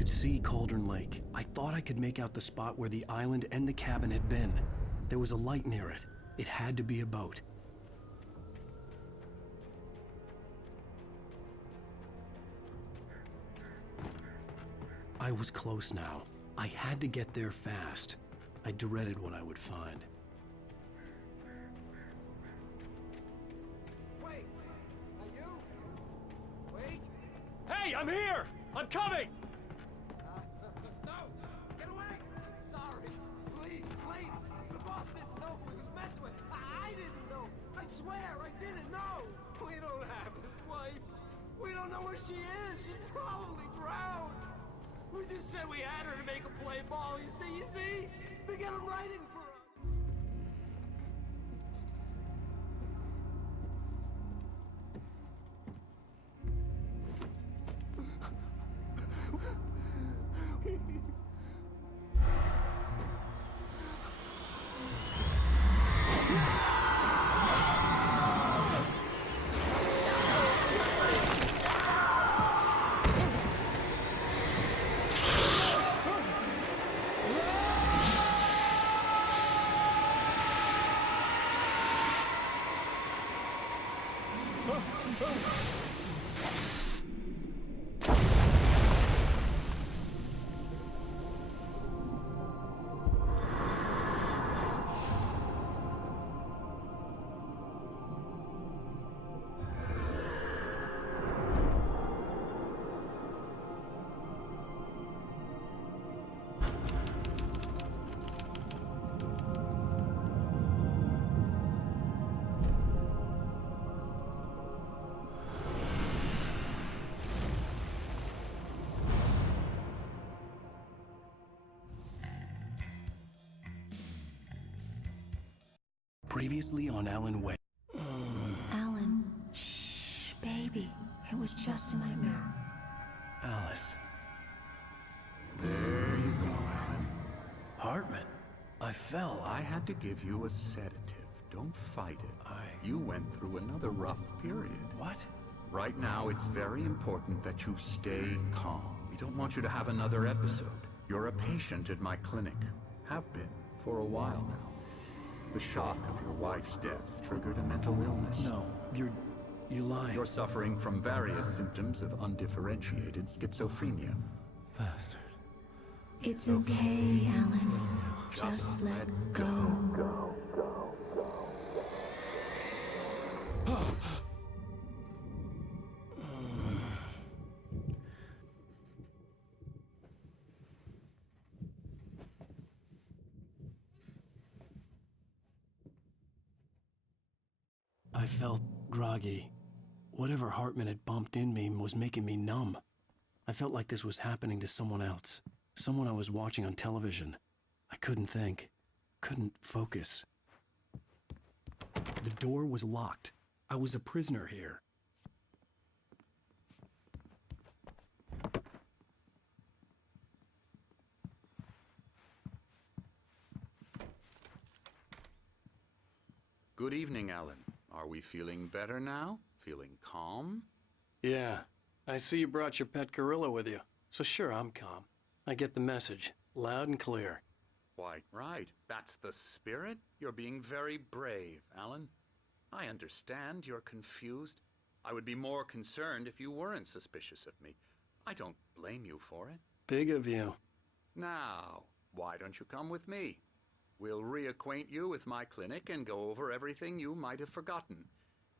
could see Cauldron Lake. I thought I could make out the spot where the island and the cabin had been. There was a light near it. It had to be a boat. I was close now. I had to get there fast. I dreaded what I would find. Wait! Are you? Wait! Hey, I'm here! I'm coming! No! Get away! Sorry! Please, wait! The boss didn't know who he was messing with! I didn't know! I swear, I didn't know! We don't have his wife! We don't know where she is! She's probably drowned! We just said we had her to make a play ball, you see? They got him writing for us! Previously on Alan Wake. Alan, shh, baby. It was just a nightmare. Alice. There you go, Alan. Hartman. I fell. I had to give you a sedative. Don't fight it. You went through another rough period. What? Right now, it's very important that you stay calm. We don't want you to have another episode. You're a patient at my clinic. Have been for a while now. The shock of your wife's death triggered a mental illness. No, you lie. You're suffering from various symptoms of undifferentiated schizophrenia. Bastard. It's okay, Alan. Just let go. I felt groggy. Whatever Hartman had bumped in me was making me numb. I felt like this was happening to someone else. Someone I was watching on television. I couldn't think. Couldn't focus. The door was locked. I was a prisoner here. Good evening, Alan. Are we feeling better now? Feeling calm? Yeah. I see you brought your pet gorilla with you. So sure, I'm calm. I get the message. Loud and clear. Why, right. That's the spirit. You're being very brave, Alan. I understand you're confused. I would be more concerned if you weren't suspicious of me. I don't blame you for it. Big of you. Now, why don't you come with me? We'll reacquaint you with my clinic and go over everything you might have forgotten.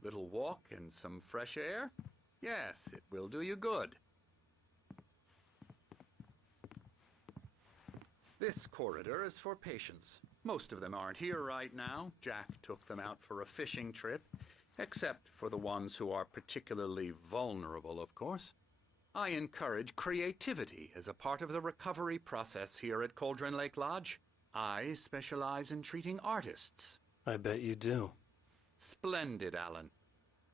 Little walk and some fresh air? Yes, it will do you good. This corridor is for patients. Most of them aren't here right now. Jack took them out for a fishing trip, except for the ones who are particularly vulnerable, of course. I encourage creativity as a part of the recovery process here at Cauldron Lake Lodge. I specialize in treating artists. I bet you do. Splendid, Alan.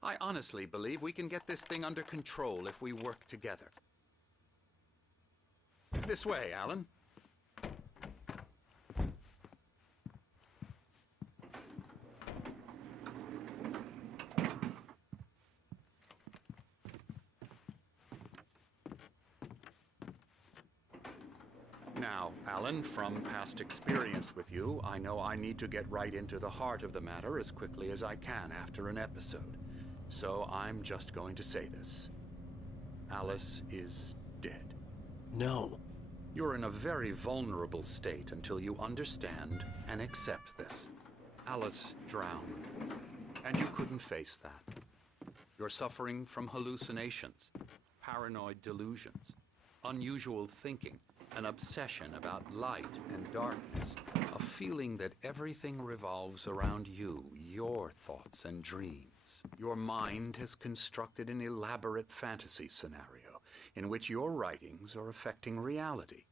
I honestly believe we can get this thing under control if we work together. This way, Alan. Now, Alan, from past experience with you, I know I need to get right into the heart of the matter as quickly as I can after an episode. So I'm just going to say this. Alice is dead. No. You're in a very vulnerable state until you understand and accept this. Alice drowned, and you couldn't face that. You're suffering from hallucinations, paranoid delusions, unusual thinking, an obsession about light and darkness, a feeling that everything revolves around you, your thoughts and dreams. Your mind has constructed an elaborate fantasy scenario in which your writings are affecting reality.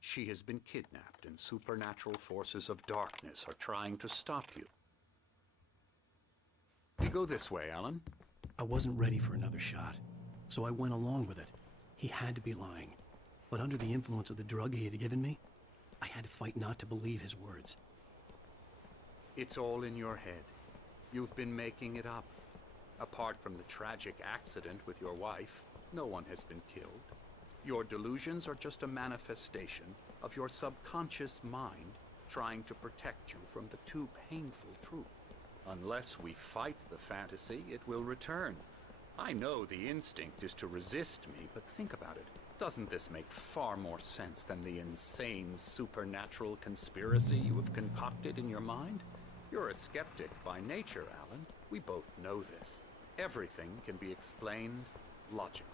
She has been kidnapped, and supernatural forces of darkness are trying to stop you. We go this way, Alan. I wasn't ready for another shot, so I went along with it. He had to be lying. But under the influence of the drug he had given me, I had to fight not to believe his words. It's all in your head. You've been making it up. Apart from the tragic accident with your wife, no one has been killed. Your delusions are just a manifestation of your subconscious mind trying to protect you from the too painful truth. Unless we fight the fantasy, it will return. I know the instinct is to resist me, but think about it. Doesn't this make far more sense than the insane supernatural conspiracy you have concocted in your mind? You're a skeptic by nature, Alan. We both know this. Everything can be explained logically.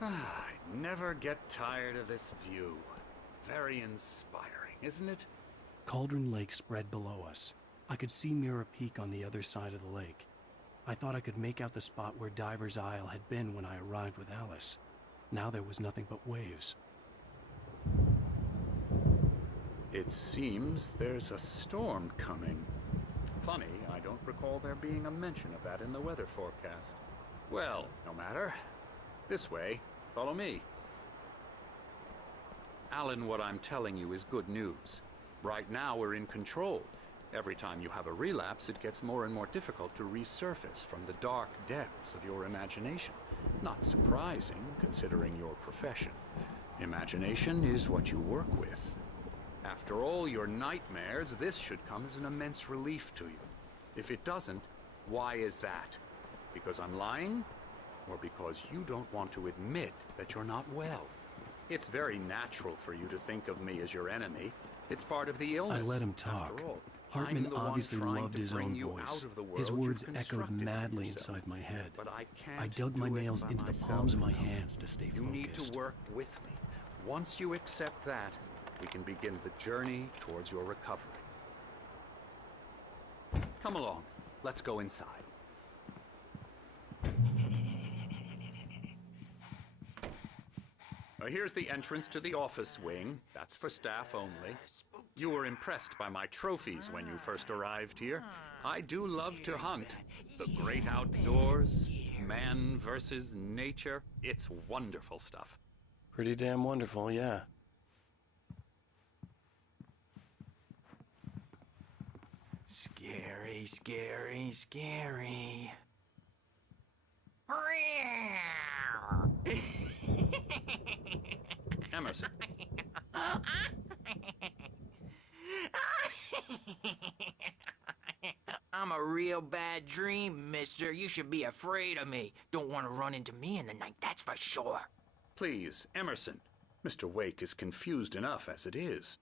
I never get tired of this view. Very inspiring, isn't it? Cauldron Lake spread below us. I could see Mirror Peak on the other side of the lake. I thought I could make out the spot where Diver's Isle had been when I arrived with Alice. Now there was nothing but waves. It seems there's a storm coming. Funny, I don't recall there being a mention of that in the weather forecast. Well, no matter. This way. Follow me. Alan, what I'm telling you is good news. Right now, we're in control. Every time you have a relapse, it gets more and more difficult to resurface from the dark depths of your imagination. Not surprising, considering your profession. Imagination is what you work with. After all your nightmares, this should come as an immense relief to you. If it doesn't, why is that? Because I'm lying? Or because you don't want to admit that you're not well? It's very natural for you to think of me as your enemy. It's part of the illness. I let him talk. After all, Hartman I'm the one obviously trying loved to his bring own you voice. out of the His world words you've echoed constructed for madly yourself. inside my head. But I can't I dug my do it nails by into the myself, palms of my no. hands to stay You focused. need to work with me. Once you accept that, we can begin the journey towards your recovery. Come along. Let's go inside. Here's the entrance to the office wing. That's for staff only. You were impressed by my trophies when you first arrived here. I do love to hunt. The great outdoors, man versus nature. It's wonderful stuff. Pretty damn wonderful, yeah. Scary, scary, scary. Emerson. I'm a real bad dream, mister. You should be afraid of me. Don't want to run into me in the night, that's for sure. Please, Emerson. Mr. Wake is confused enough as it is.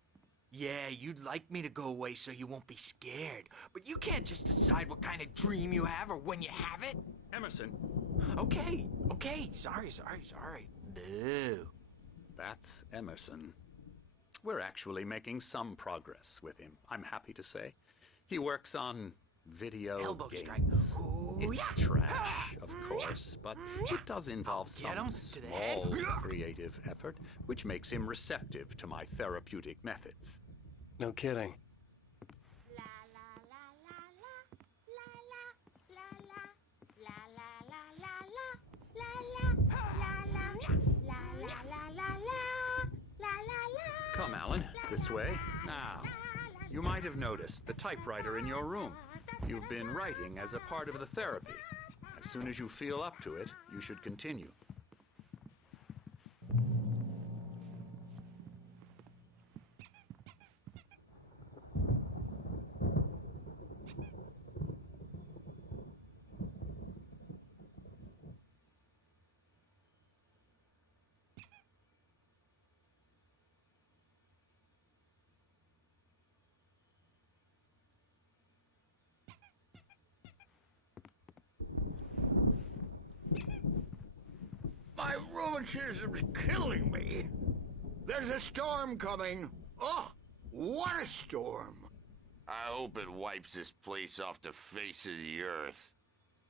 Yeah, you'd like me to go away so you won't be scared. But you can't just decide what kind of dream you have or when you have it. Emerson. Okay, sorry. Boo. That's Emerson. We're actually making some progress with him, I'm happy to say. He works on video Elbow games. strike. Ooh. It's trash, of course, but it does involve Get him some to the head. small creative effort, which makes him receptive to my therapeutic methods. No kidding. Come, Alan, this way. Now, you might have noticed the typewriter in your room. You've been writing as a part of the therapy. As soon as you feel up to it, you should continue. My rheumatism's killing me. There's a storm coming. Oh, what a storm. I hope it wipes this place off the face of the earth.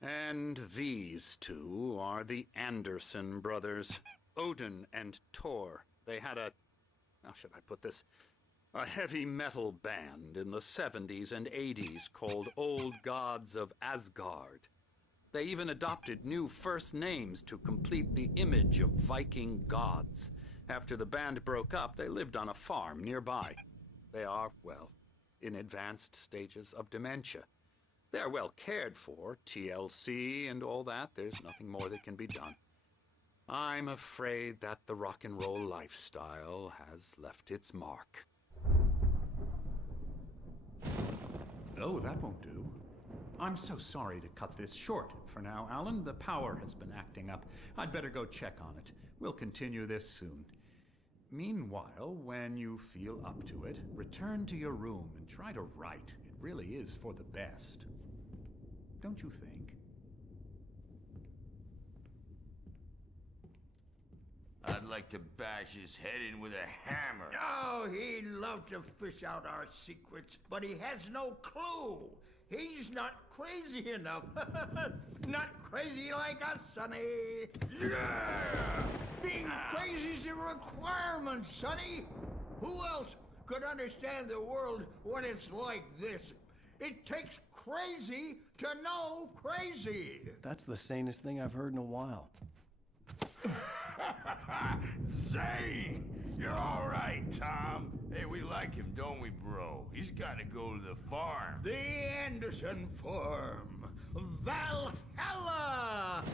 And these two are the Anderson brothers, Odin and Thor. They had how should I put this? A heavy metal band in the 70s and 80s called Old Gods of Asgard. They even adopted new first names to complete the image of Viking gods. After the band broke up, they lived on a farm nearby. They are, well, in advanced stages of dementia. They're well cared for, TLC and all that. There's nothing more that can be done. I'm afraid that the rock and roll lifestyle has left its mark. Oh, that won't do. I'm so sorry to cut this short for now, Alan. The power has been acting up. I'd better go check on it. We'll continue this soon. Meanwhile, when you feel up to it, return to your room and try to write. It really is for the best. Don't you think? I'd like to bash his head in with a hammer. Oh, he'd love to fish out our secrets, but he has no clue. He's not crazy enough. Not crazy like us, Sonny. Yeah! Being crazy's a requirement, Sonny. Who else could understand the world when it's like this? It takes crazy to know crazy. That's the sanest thing I've heard in a while. Zane! You're all right, Tom. Hey, we like him, don't we, bro? He's got to go to the farm. The Anderson Farm. Valhalla!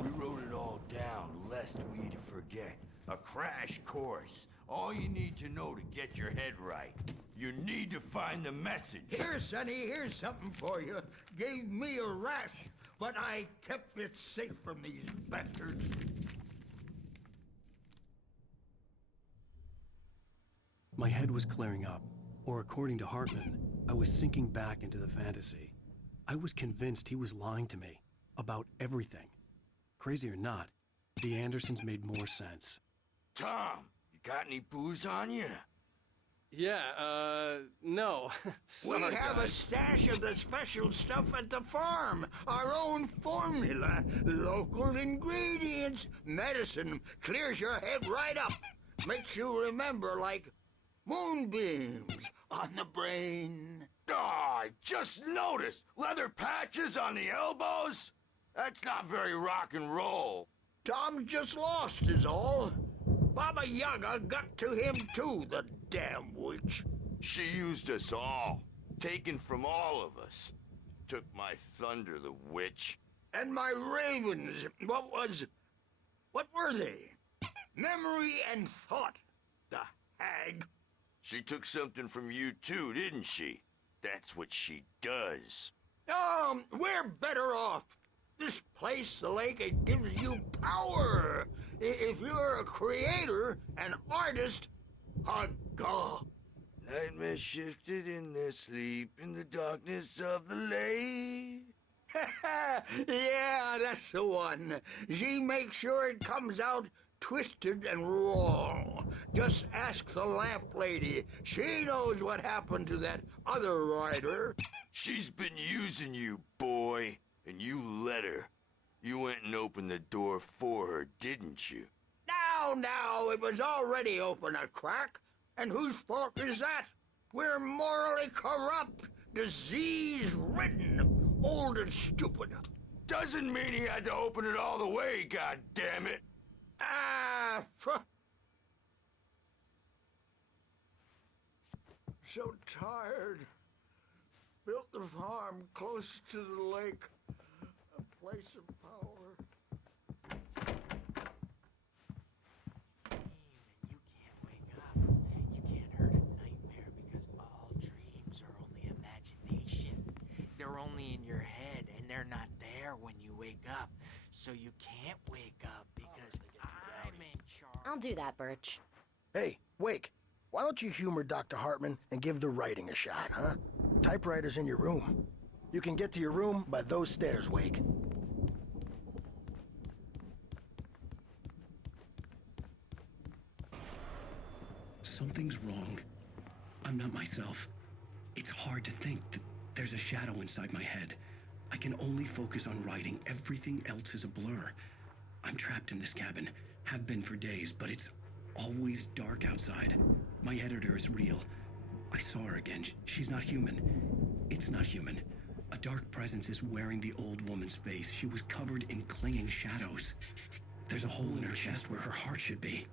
We wrote it all down, lest we forget. A crash course. All you need to know to get your head right. You need to find the message. Here, Sonny, here's something for you. Gave me a rash, but I kept it safe from these bastards. My head was clearing up, or according to Hartman, I was sinking back into the fantasy. I was convinced he was lying to me about everything. Crazy or not, the Andersons made more sense. Tom, you got any booze on you? Yeah, no. We Sorry, have a guys. stash of the special stuff at the farm. Our own formula. Local ingredients. Medicine clears your head right up. Makes you remember like moonbeams on the brain. Oh, I just noticed. Leather patches on the elbows? That's not very rock and roll. Tom just lost is all. Baba Yaga got to him too, the damn witch. She used us all. Taken from all of us. Took my thunder, the witch. And my ravens, what were they? Memory and thought, the hag. She took something from you too, didn't she? That's what she does. We're better off. This place, the lake, it gives you power. If you're a creator, an artist, a god. Nightmare shifted in their sleep in the darkness of the lake. Yeah, that's the one. She makes sure it comes out twisted and wrong. Just ask the lamp lady. She knows what happened to that other rider. She's been using you, boy. and you let her. You went and opened the door for her, didn't you? Now, it was already open a crack. And whose fault is that? We're morally corrupt, disease-ridden, old and stupid. Doesn't mean he had to open it all the way, goddammit. So tired. Built the farm close to the lake. A place of power. You can't wake up. You can't hurt a nightmare because all dreams are only imagination. They're only in your head, and they're not there when you wake up. So you can't wake up because I'm in charge. I'll do that, Birch. Hey, Wake, why don't you humor Dr. Hartman and give the writing a shot, huh? Typewriter's in your room. You can get to your room by those stairs, Wake. Something's wrong. I'm not myself. It's hard to think that there's a shadow inside my head. I can only focus on writing. Everything else is a blur. I'm trapped in this cabin. Have been for days, but it's always dark outside. My editor is real. I saw her again. She's not human. It's not human. A dark presence is wearing the old woman's face. She was covered in clinging shadows. There's a hole in her chest where her heart should be.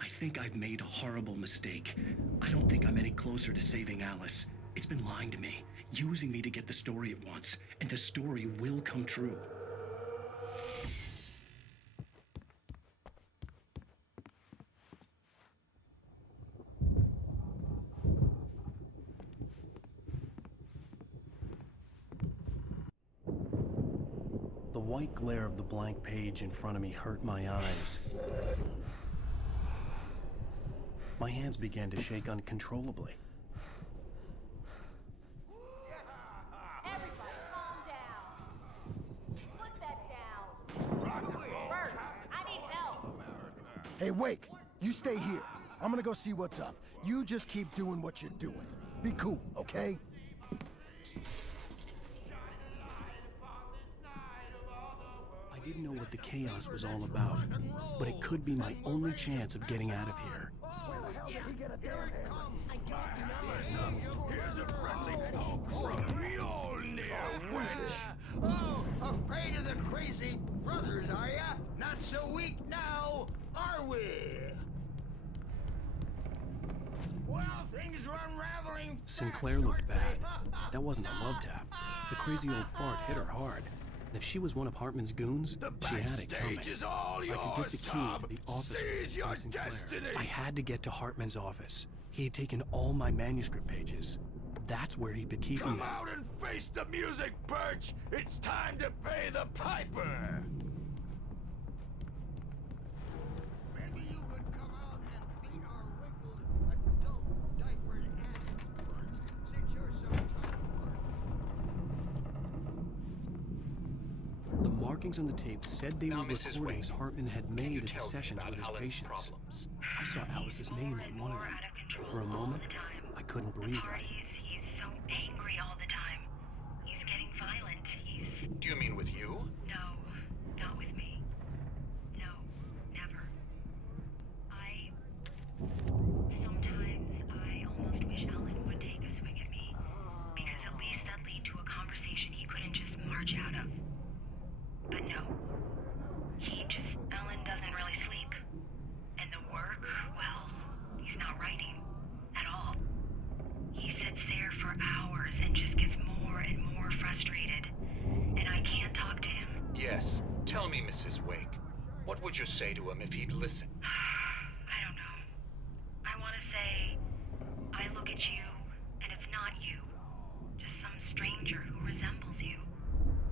I think I've made a horrible mistake. I don't think I'm any closer to saving Alice. It's been lying to me, using me to get the story it wants, and the story will come true. The white glare of the blank page in front of me hurt my eyes. My hands began to shake uncontrollably. Everybody, calm down. Put that down. Bert, I need help. Hey, Wake, you stay here. I'm gonna go see what's up. You just keep doing what you're doing. Be cool, okay? I didn't know what the chaos was all about, but it could be my only chance of getting out of here. Here it comes. Here's a friendly poke from Mjolnir, wench. Oh, afraid of the crazy brothers, are ya? Not so weak now, are we? Well, things are unraveling. Sinclair looked bad. That wasn't a love tap. The crazy old fart hit her hard. And if she was one of Hartman's goons, she had it coming. Is all I could get the key to the office Seize your from Sinclair. destiny. I had to get to Hartman's office. He had taken all my manuscript pages. That's where he'd been keeping Come them. out and face the music, Birch. It's time to pay the piper. Maybe you could come out and beat our wrinkled, adult, diapered asses first, since you're so tired. The markings on the tape said they Now, were Mrs. recordings Wade, Hartman had can you made at the tell me sessions about with his Alan's patients. problems? I saw Alice's name on one of them. For a moment, I couldn't breathe right. He's so angry all the time. He's getting violent. Do you mean with you? No, not with me. No, never. Sometimes I almost wish Alan would take a swing at me. Because at least that'd lead to a conversation he couldn't just march out of. But no. Alan doesn't really sleep. And the work, well, he's not writing at all. He sits there for hours and just gets more and more frustrated. And I can't talk to him. Yes. Tell me, Mrs. Wake. What would you say to him if he'd listen? I don't know. I want to say, I look at you, and it's not you. Just some stranger who resembles you.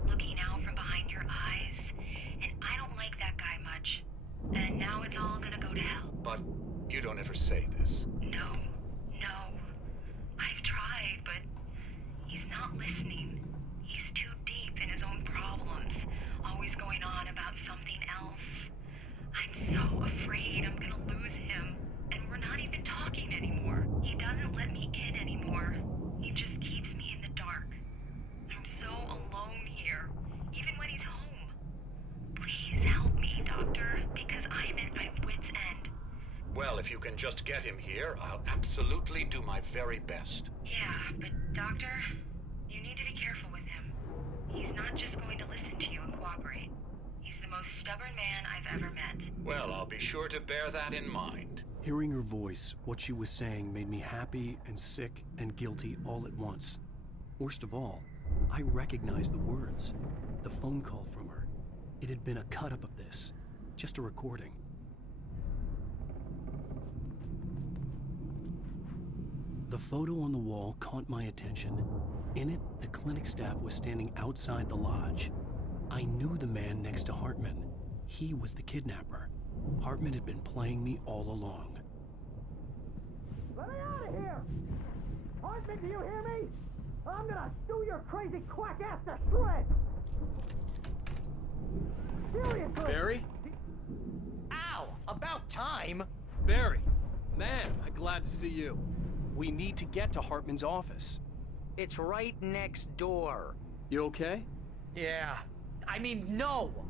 Looking out from behind your eyes. And I don't like that guy much. And now it's all gonna go to hell. But you don't ever say this. No. I've tried, but he's not listening. He's too deep in his own problems, always going on about something else. I'm so afraid I'm gonna lose him, and we're not even talking anymore. He doesn't let me in anymore. He just keeps me in the dark. if you can just get him here, I'll absolutely do my very best. Yeah, but Doctor, you need to be careful with him. He's not just going to listen to you and cooperate. He's the most stubborn man I've ever met. Well, I'll be sure to bear that in mind. Hearing her voice, what she was saying made me happy and sick and guilty all at once. Worst of all, I recognized the words. The phone call from her. It had been a cut-up of this. Just a recording. The photo on the wall caught my attention. In it, the clinic staff was standing outside the lodge. I knew the man next to Hartman. He was the kidnapper. Hartman had been playing me all along. Let me out of here! Hartman, do you hear me? I'm gonna sue your crazy quack ass to shreds! Seriously! Barry? Ow! About time! Barry! Man, I'm glad to see you. We need to get to Hartman's office. It's right next door. You okay? Yeah. I mean, no!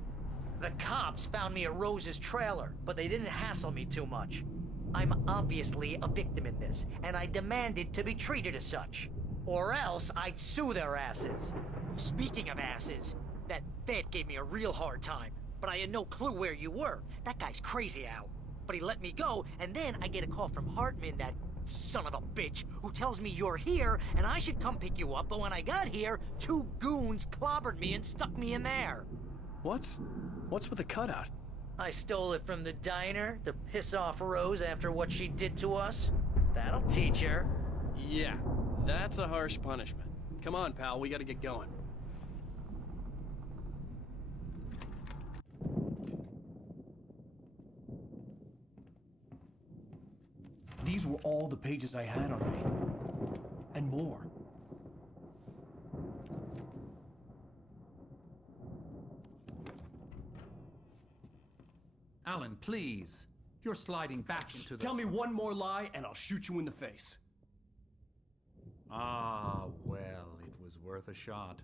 The cops found me at Rose's trailer, but they didn't hassle me too much. I'm obviously a victim in this, and I demanded to be treated as such. Or else I'd sue their asses. Speaking of asses, that Fed gave me a real hard time, but I had no clue where you were. That guy's crazy, Al. But he let me go, and then I get a call from Hartman, that son of a bitch, who tells me you're here, and I should come pick you up, but when I got here, 2 goons clobbered me and stuck me in there. What's with the cutout? I stole it from the diner to piss off Rose after what she did to us. That'll teach her. Yeah, that's a harsh punishment. Come on, pal, we gotta get going. These were all the pages I had on me. And more. Alan, please. You're sliding back into the... Tell me one more lie and I'll shoot you in the face. Ah, well, it was worth a shot.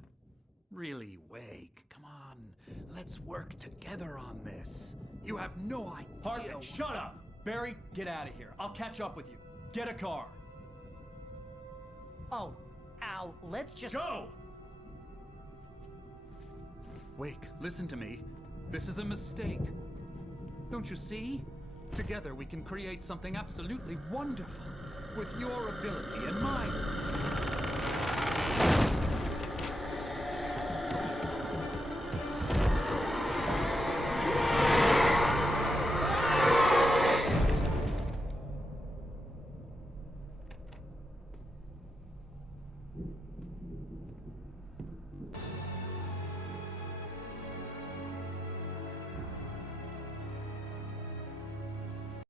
Really, Wake, come on. Let's work together on this. You have no idea... Hartman, shut up! Barry, get out of here. I'll catch up with you. Get a car. Oh, Al, let's just... Go! Wake, listen to me. This is a mistake. Don't you see? Together we can create something absolutely wonderful. With your ability and mine.